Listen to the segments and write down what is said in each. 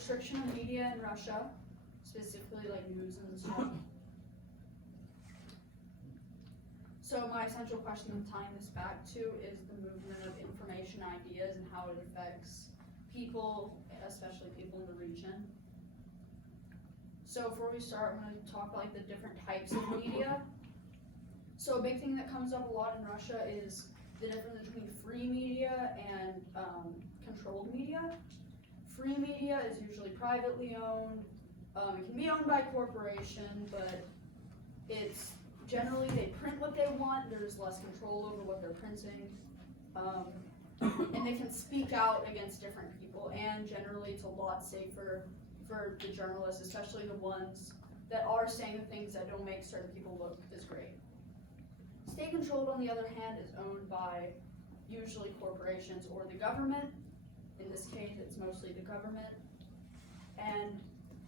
restriction of media in Russia, specifically like news and stuff. So my essential question of tying this back to is the movement of information ideas and how it affects people, especially people in the region. So before we start, I'm going to talk about like the different types of media. So a big thing that comes up a lot in Russia is the difference between free media and controlled media. Free media is usually privately owned. It can be owned by a corporation, but it's generally they print what they want. There's less control over what they're printing, and they can speak out against different people. And generally, it's a lot safer for the journalists, especially the ones that are saying the things that don't make certain people look as great. State controlled, on the other hand, is owned by usually corporations or the government. In this case, it's mostly the government, and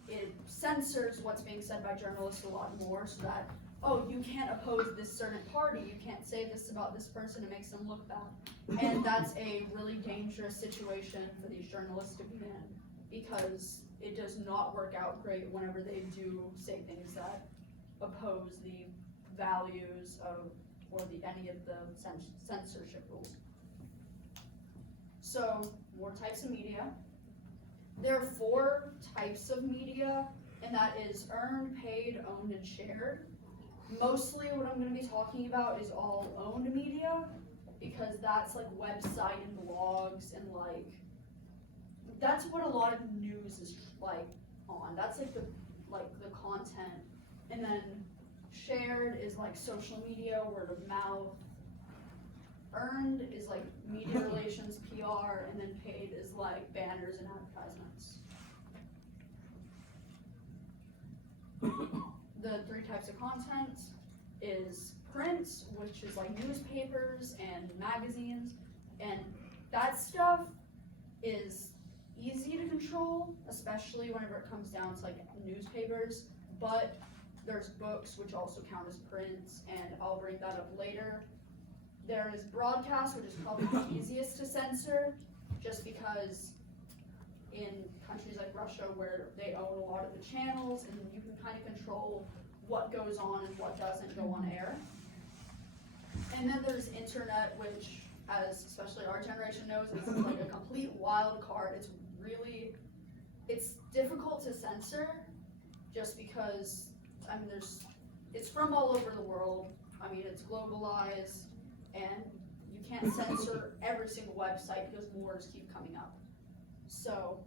it censors what's being said by journalists a lot more, so that, oh, you can't oppose this certain party, you can't say this about this person, it makes them look bad. And that's a really dangerous situation for these journalists to be in, because it does not work out great whenever they do say things that oppose the values of, or any of the censorship rules. So, more types of media. There are 4 types of media, and that is earned, paid, owned, and shared. Mostly what I'm going to be talking about is all owned media, because that's like website and blogs and like, that's what a lot of news is like on. That's like the content. And then shared is like social media, word of mouth. Earned is like media relations, PR, and then paid is like banners and advertisements. The 3 types of content is print, which is like newspapers and magazines, and that stuff is easy to control, especially whenever it comes down to like newspapers, but there's books which also count as print, and I'll bring that up later. There is broadcast, which is probably the easiest to censor, just because in countries like Russia where they own a lot of the channels and you can kind of control what goes on and what doesn't go on air. And then there's internet, which, as especially our generation knows, is like a complete wild card. It's difficult to censor, just because, I mean, it's from all over the world. I mean, it's globalized, and you can't censor every single website because more just keep coming up. So,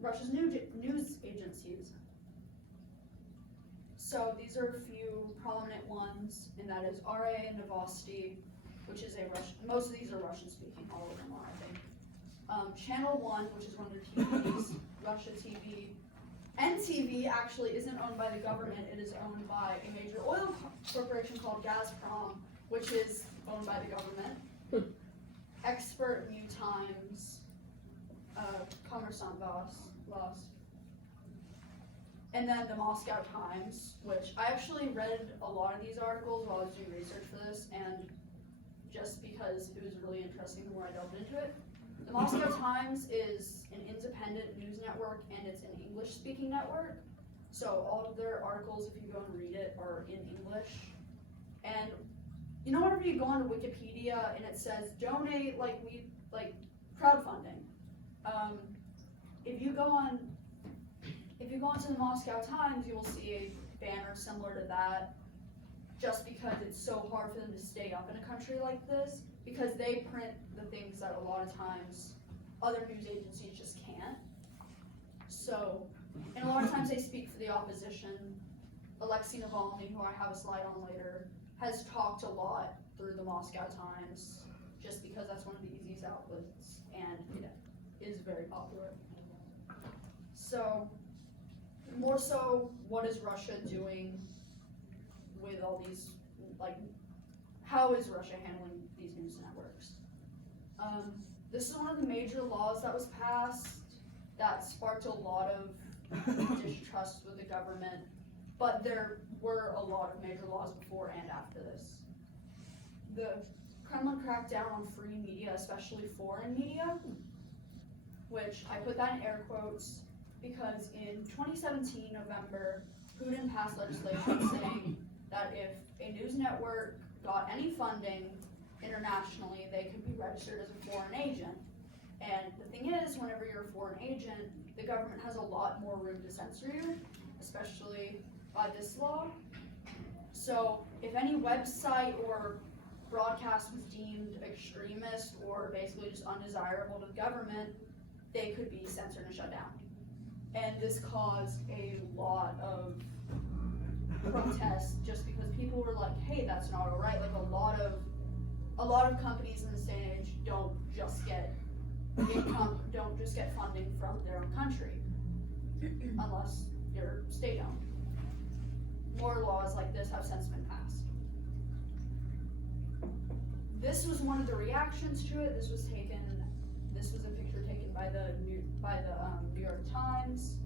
Russia's news agencies. So these are a few prominent ones, and that is RIA Novosti, which is a Russian, most of these are Russian speaking, all of them are, I think. Channel 1, which is one of their TVs, Russia TV. NTV actually isn't owned by the government, it is owned by a major oil corporation called Gazprom, which is owned by the government. Expert, New Times, Kommersant Voss. And then the Moscow Times, which I actually read a lot of these articles while I was doing research for this, and just because it was really interesting the more I delved into it. The Moscow Times is an independent news network, and it's an English-speaking network. So all of their articles, if you go and read it, are in English. And you know, whenever you go onto Wikipedia and it says donate, like crowdfunding. If you go onto the Moscow Times, you will see a banner similar to that, just because it's so hard for them to stay up in a country like this, because they print the things that a lot of times other news agencies just can't. So, and a lot of times they speak for the opposition. Alexei Navalny, who I have a slide on later, has talked a lot through the Moscow Times, just because that's one of the easiest outlets, and it is very popular. So, more so, what is Russia doing with all these, like, how is Russia handling these news networks? This is one of the major laws that was passed that sparked a lot of distrust with the government, but there were a lot of major laws before and after this. The Kremlin cracked down on free media, especially foreign media. which I put that in air quotes because in 2017, November, Putin passed legislation saying that if a news network got any funding internationally, they could be registered as a foreign agent. And the thing is, whenever you're a foreign agent, the government has a lot more room to censor you, especially by this law. So if any website or broadcast was deemed extremist or basically just undesirable to the government, they could be censored and shut down. And this caused a lot of protests just because people were like, hey, that's not all right. Like a lot of companies in this day and age don't just get funding from their own country unless you're state-owned. More laws like this have since been passed. This was one of the reactions to it. This was a picture taken by the New York Times,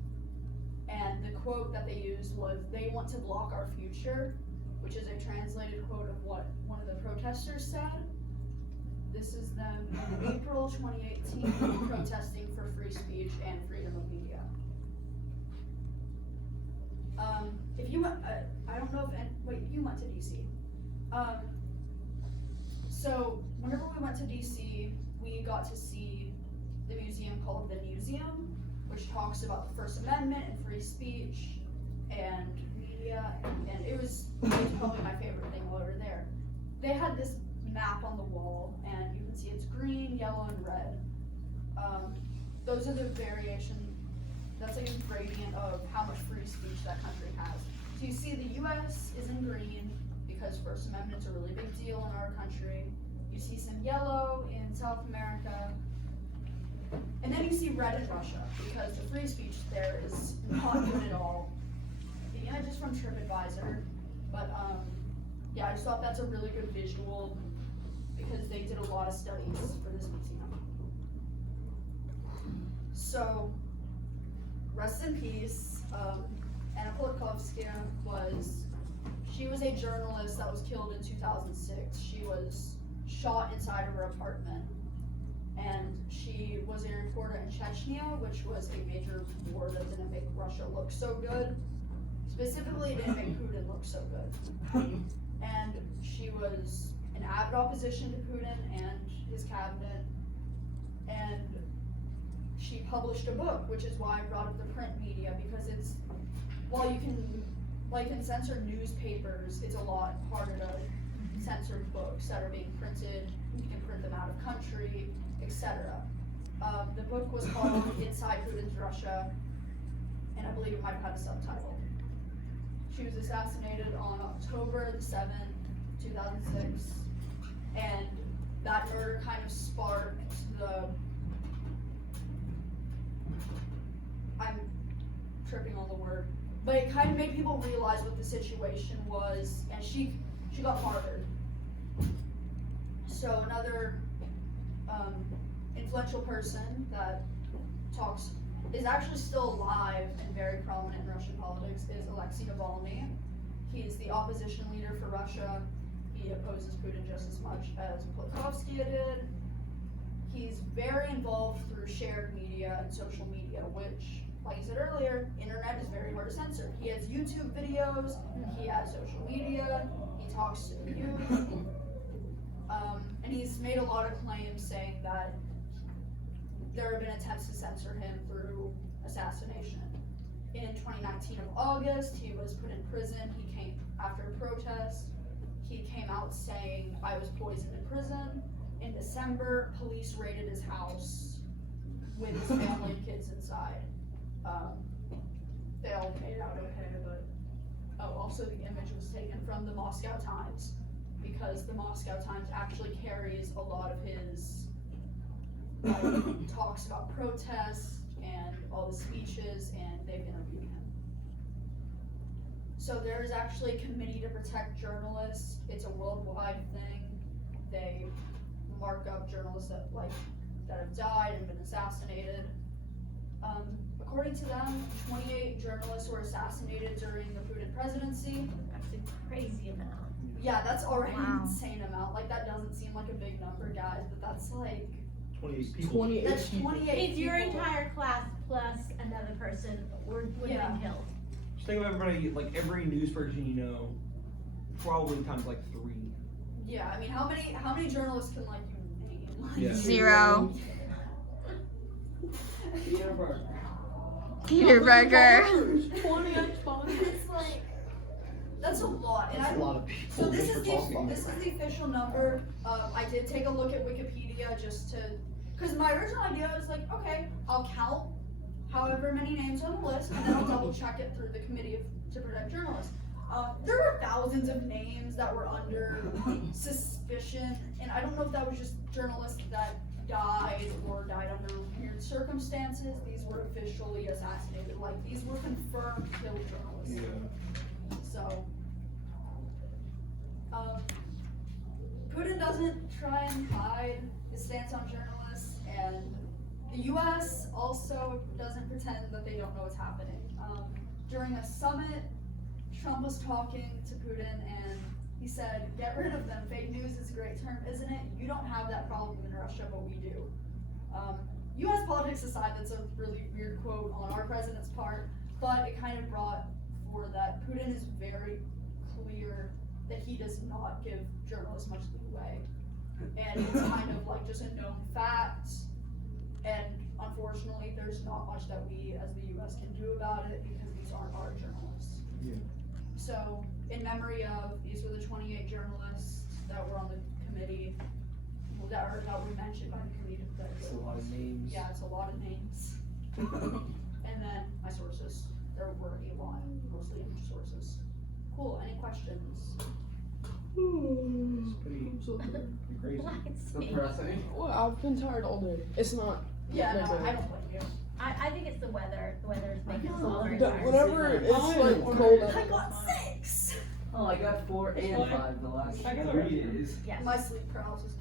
and the quote that they used was, "They want to block our future," which is a translated quote of what one of the protesters said. This is them in April 2018 protesting for free speech and freedom of media. If you went, I don't know if you went to DC. So whenever we went to DC, we got to see the museum called the Museum, which talks about the First Amendment and free speech and media, and it was probably my favorite thing while we were there. They had this map on the wall, and you can see it's green, yellow, and red. Those are the that's like a gradient of how much free speech that country has. So you see the US is in green because First Amendment's a really big deal in our country. You see some yellow in South America. And then you see red in Russia because the free speech there is not good at all. The image is from TripAdvisor, but yeah, I just thought that's a really good visual because they did a lot of studies for this museum. So, rest in peace. Anna Politkovskaya she was a journalist that was killed in 2006. She was shot inside of her apartment. And she was a reporter in Chechnya, which was a major war that didn't make Russia look so good. Specifically, it didn't make Putin look so good. And she was in avid opposition to Putin and his cabinet. And she published a book, which is why I brought up the print media, because while you can censor newspapers, it's a lot harder to censor books that are being printed. You can print them out of country, etc. The book was called Inside Putin's Russia, and I believe it might have had a subtitle. She was assassinated on October 7th, 2006, and that murder kind of sparked I'm tripping on the word, but it kind of made people realize what the situation was, and she got martyred. So another influential person that is actually still alive and very prominent in Russian politics is Alexei Navalny. He's the opposition leader for Russia. He opposes Putin just as much as Politkovskaya did. He's very involved through shared media and social media, which, like I said earlier, internet is very hard to censor. He has YouTube videos, he has social media, he talks to the youth, and he's made a lot of claims saying that there have been attempts to censor him through assassination. In 2019 of August, he was put in prison. After a protest, he came out saying, "I was poisoned in prison." In December, police raided his house with his family and kids inside. They all made out okay, but also the image was taken from the Moscow Times, because the Moscow Times actually carries a lot of his talks about protests and all the speeches, and they've interviewed him. So there is actually a committee to protect journalists. It's a worldwide thing. They mark up journalists that have died and been assassinated. According to them, 28 journalists were assassinated during the Putin presidency. That's a crazy amount. Yeah, that's already an insane amount. Like, that doesn't seem like a big number, guys, but that's like 28 people. 28 That's people. 28 It's your people. entire class plus another person would have Yeah. been killed. Just think of everybody, like every news person you know, probably times like 3. Yeah, I mean, how many journalists can like you name? Like, Yeah. 0. Peter Parker. Peter Parker. 28 sponsors. It's like that's a lot. And That's a lot of people. So this just is for talking. the official number. I did take a look at Wikipedia just to, because my original idea was like, okay, I'll count however many names on the list, and then I'll double check it through the Committee to Protect Journalists. There were thousands of names that were under suspicion, and I don't know if that was just journalists that died or died under weird circumstances. These were officially assassinated. Like, these were confirmed killed journalists. Yeah. So, Putin doesn't try and hide his stance on journalists, and the U.S. also doesn't pretend that they don't know what's happening. During a summit, Trump was talking to Putin, and he said, "Get rid of them. Fake news is a great term, isn't it? You don't have that problem in Russia, but we do." U.S. politics aside, that's a really weird quote on our president's part, but it kind of brought forward that Putin is very clear that he does not give journalists much leeway. And it's kind of like just a known fact, and unfortunately, there's not much that we as the U.S. can do about it because these aren't our journalists. Yeah. So, in memory of, these were the 28 journalists that were on the committee, that were mentioned by the committee. That's a lot of names. Yeah, it's a lot of names. And then my sources. There were a lot, mostly image sources. Cool, any questions? It's pretty crazy. Depressing. Well, I've been tired all day. It's not. Yeah, no, Like I don't blame you. I think it's the weather. The weather is making us all very But tired. whenever it's Oh, like yeah. cold I out. got 6! Oh, I got 4 and 5 the last I got 3 days. Yes. My sleep paralysis